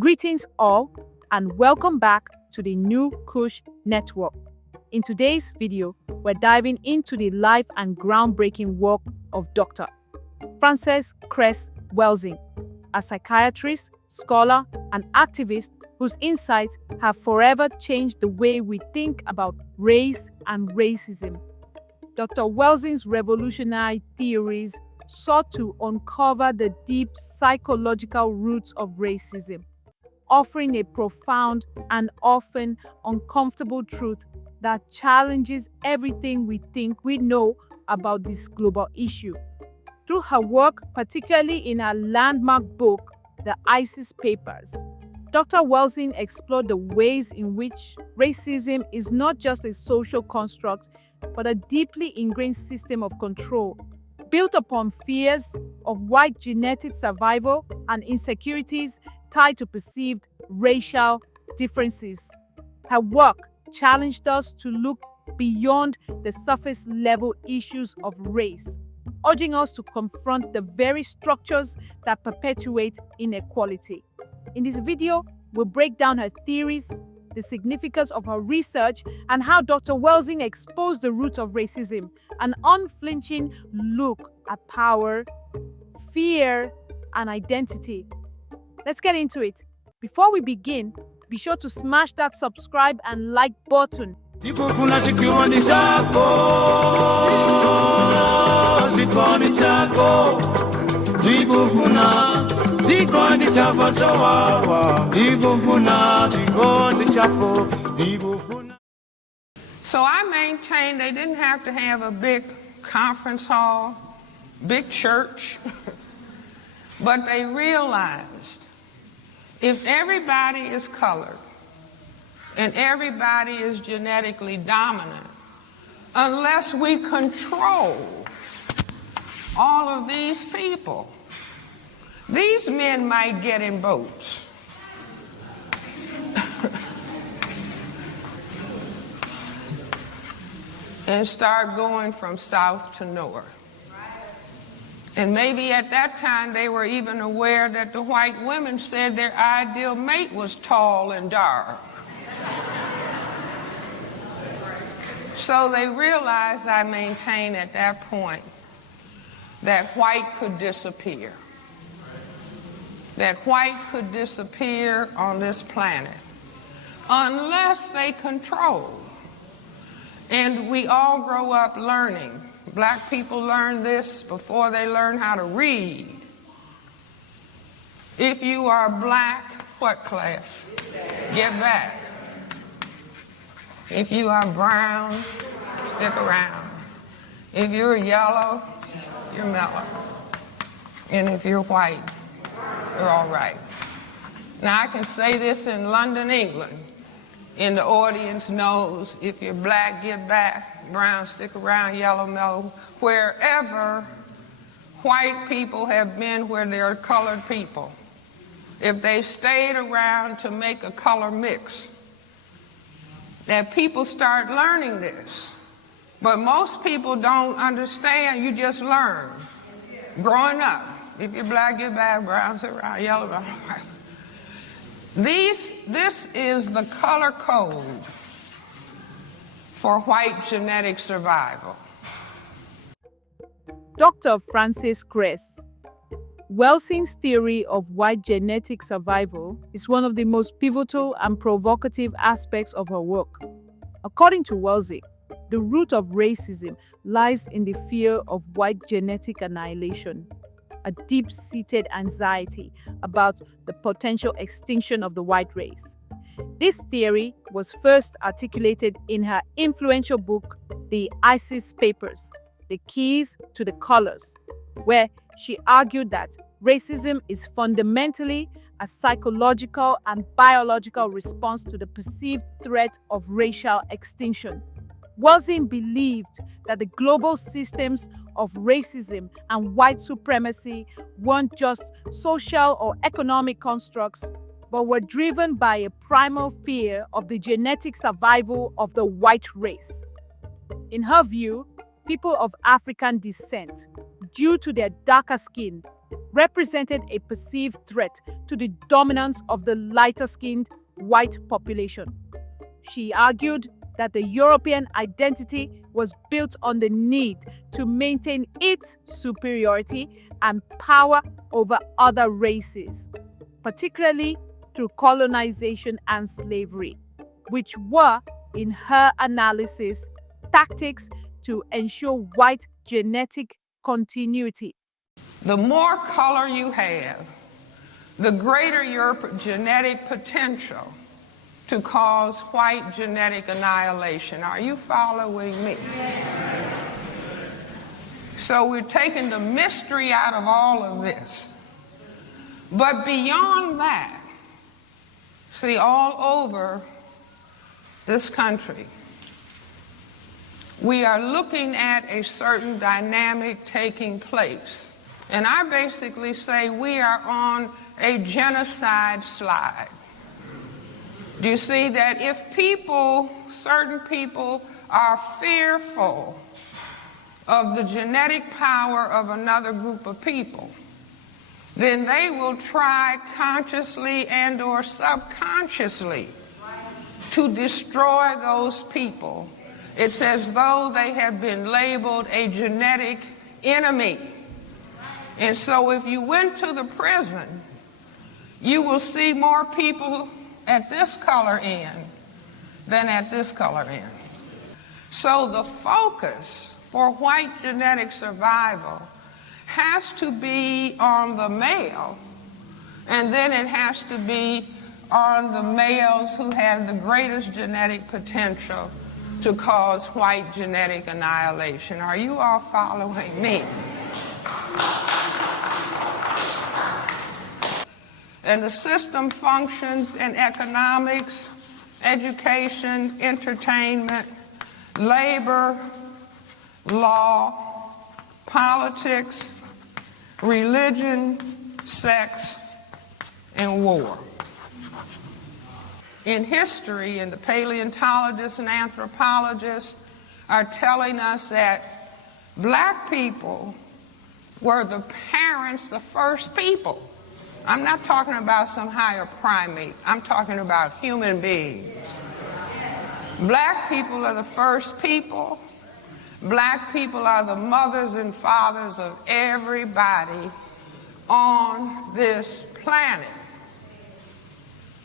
Greetings all, and welcome back to the new Kush network. In today's video, we're diving into the life and groundbreaking work of Dr. Cress Welsing, a psychiatrist, scholar, and activist whose insights have forever changed the way we think about race and racism. Dr. Welsing's revolutionary theories sought to uncover the deep psychological roots of racism, offering a profound and often uncomfortable truth that challenges everything we think we know about this global issue. Through her work, particularly in her landmark book, The ISIS Papers, Dr. Welsing explored the ways in which racism is not just a social construct, but a deeply ingrained system of control, built upon fears of white genetic survival and insecurities tied to perceived racial differences. Her work challenged us to look beyond the surface level issues of race, urging us to confront the very structures that perpetuate inequality. In this video, we'll break down her theories, the significance of her research, and how Dr. Welsing exposed the roots of racism, an unflinching look at power, fear, and identity. Let's get into it. Before we begin, be sure to smash that subscribe and like button. So I maintain they didn't have to have a big conference hall, big church, but they realized if everybody is colored and everybody is genetically dominant, unless we control all of these people, these men might get in boats. And start going from south to north. And maybe at that time they were even aware that the white women said their ideal mate was tall and dark. So they realized, I maintain at that point, that white could disappear. That white could disappear on this planet unless they control. And we all grow up learning. Black people learn this before they learn how to read. If you are black, what class? Get back. If you are brown, stick around. If you're yellow, you're mellow. And if you're white, you're all right. Now I can say this in London, England, and the audience knows if you're black, get back, brown, stick around, yellow, mellow, wherever white people have been where there are colored people. If they stayed around to make a color mix, that people start learning this. But most people don't understand, you just learn. Growing up, if you're black, get back, brown, stick around, yellow, white. This is the color code for white genetic survival. Dr. Cress Welsing's theory of white genetic survival is one of the most pivotal and provocative aspects of her work. According to Welsing, the root of racism lies in the fear of white genetic annihilation, a deep-seated anxiety about the potential extinction of the white race. This theory was first articulated in her influential book, The ISIS Papers, The Keys to the Colors, where she argued that racism is fundamentally a psychological and biological response to the perceived threat of racial extinction. Welsing believed that the global systems of racism and white supremacy weren't just social or economic constructs, but were driven by a primal fear of the genetic survival of the white race. In her view, people of African descent, due to their darker skin, represented a perceived threat to the dominance of the lighter-skinned white population. She argued that the European identity was built on the need to maintain its superiority and power over other races, particularly through colonization and slavery, which were, in her analysis, tactics to ensure white genetic continuity. The more color you have, the greater your genetic potential to cause white genetic annihilation. Are you following me? So we're taking the mystery out of all of this. But beyond that, see, all over this country, we are looking at a certain dynamic taking place. And I basically say we are on a genocide slide. Do you see that if people, certain people, are fearful of the genetic power of another group of people, then they will try consciously and or subconsciously to destroy those people. It's as though they have been labeled a genetic enemy. And so if you went to the prison, you will see more people at this color end than at this color end. So the focus for white genetic survival has to be on the male, and then it has to be on the males who have the greatest genetic potential to cause white genetic annihilation. Are you all following me? And the system functions in economics, education, entertainment, labor, law, politics, religion, sex, and war. In history, and the paleontologists and anthropologists are telling us that black people were the parents, the first people. I'm not talking about some higher primate. I'm talking about human beings. Black people are the first people. Black people are the mothers and fathers of everybody on this planet.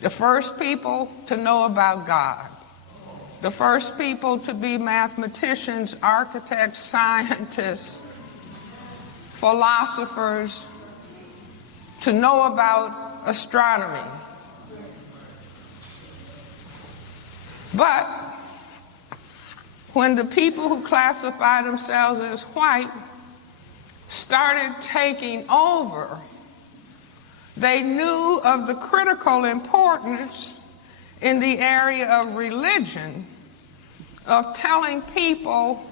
The first people to know about God. The first people to be mathematicians, architects, scientists, philosophers, to know about astronomy. But when the people who classify themselves as white started taking over, they knew of the critical importance in the area of religion of telling people,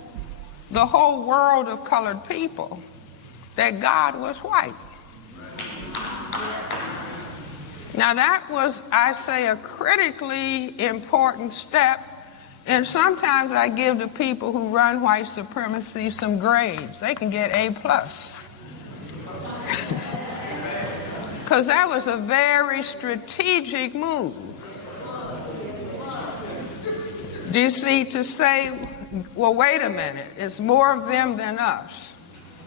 the whole world of colored people, that God was white. Now that was, I say, a critically important step, and sometimes I give the people who run white supremacy some grades. They can get A+. Because that was a very strategic move. Do you see, to say, well, wait a minute, it's more of them than us.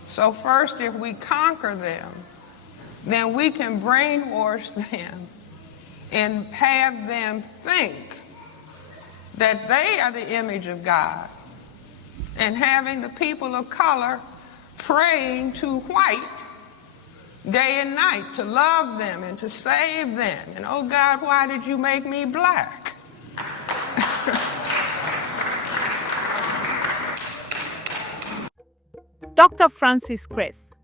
So first, if we conquer them, then we can brainwash them and have them think that they are the image of God, and having the people of color praying to white day and night to love them and to save them. And, oh God, why did you make me black? Dr. Frances Cress.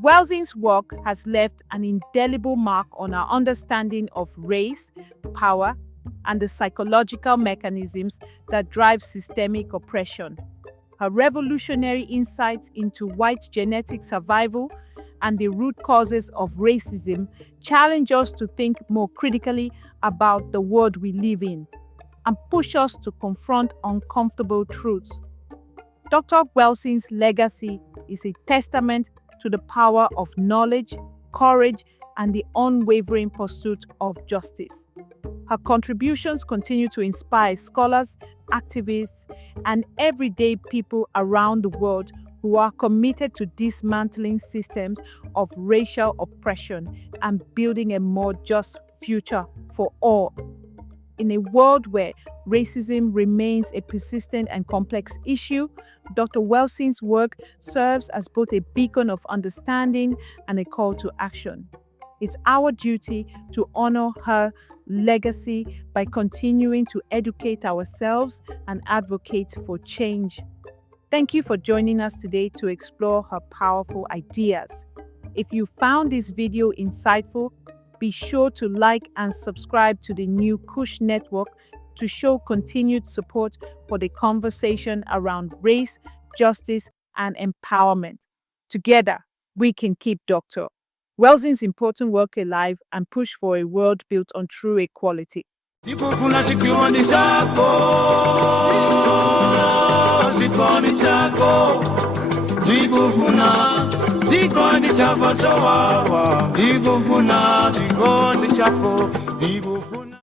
Welsing's work has left an indelible mark on our understanding of race, power, and the psychological mechanisms that drive systemic oppression. Her revolutionary insights into white genetic survival and the root causes of racism challenge us to think more critically about the world we live in and push us to confront uncomfortable truths. Dr. Welsing's legacy is a testament to the power of knowledge, courage, and the unwavering pursuit of justice. Her contributions continue to inspire scholars, activists, and everyday people around the world who are committed to dismantling systems of racial oppression and building a more just future for all. In a world where racism remains a persistent and complex issue, Dr. Welsing's work serves as both a beacon of understanding and a call to action. It's our duty to honor her legacy by continuing to educate ourselves and advocate for change. Thank you for joining us today to explore her powerful ideas. If you found this video insightful, be sure to like and subscribe to the new Kush Network to show continued support for the conversation around race, justice, and empowerment. Together, we can keep Dr. Welsing's important work alive and push for a world built on true equality. Zikondi chako chowawa, ikufuna chikondi chako, ikufuna